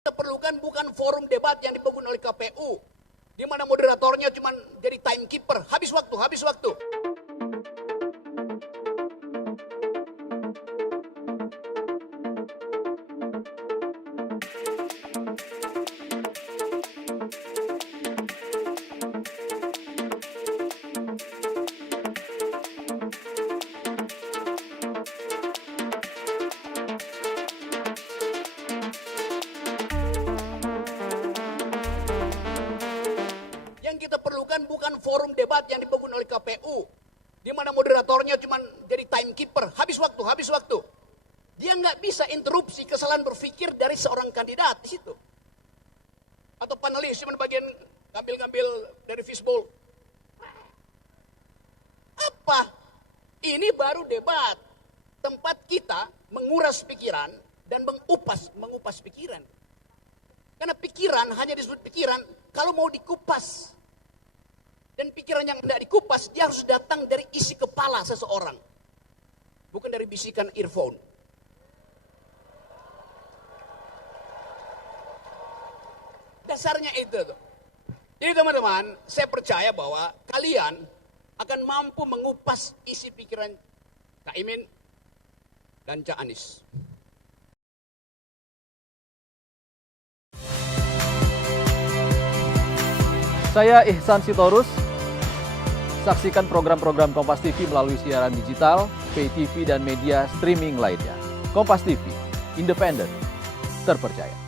Kita perlukan bukan forum debat yang dibangun oleh KPU, di mana moderatornya cuma jadi timekeeper, habis waktu, habis waktu. Yang kita perlukan bukan forum debat yang dibangun oleh KPU, di mana moderatornya cuma jadi timekeeper, habis waktu, habis waktu. Dia nggak bisa interupsi kesalahan berpikir dari seorang kandidat di situ. Atau panelis cuma bagian ngambil-ngambil dari fishbowl. Apa? Ini baru debat. Tempat kita menguras pikiran dan mengupas pikiran. Karena pikiran hanya disebut pikiran kalau mau dikupas. Dan pikiran yang tidak dikupas, dia harus datang dari isi kepala seseorang. Bukan dari bisikan earphone. Dasarnya itu tuh. Jadi teman-teman, saya percaya bahwa kalian akan mampu mengupas isi pikiran Kak Imin dan Cak Anies. Saya Ihsan Sitorus. Saksikan program-program Kompas TV melalui siaran digital, pay TV, dan media streaming lainnya. Kompas TV, independen, terpercaya.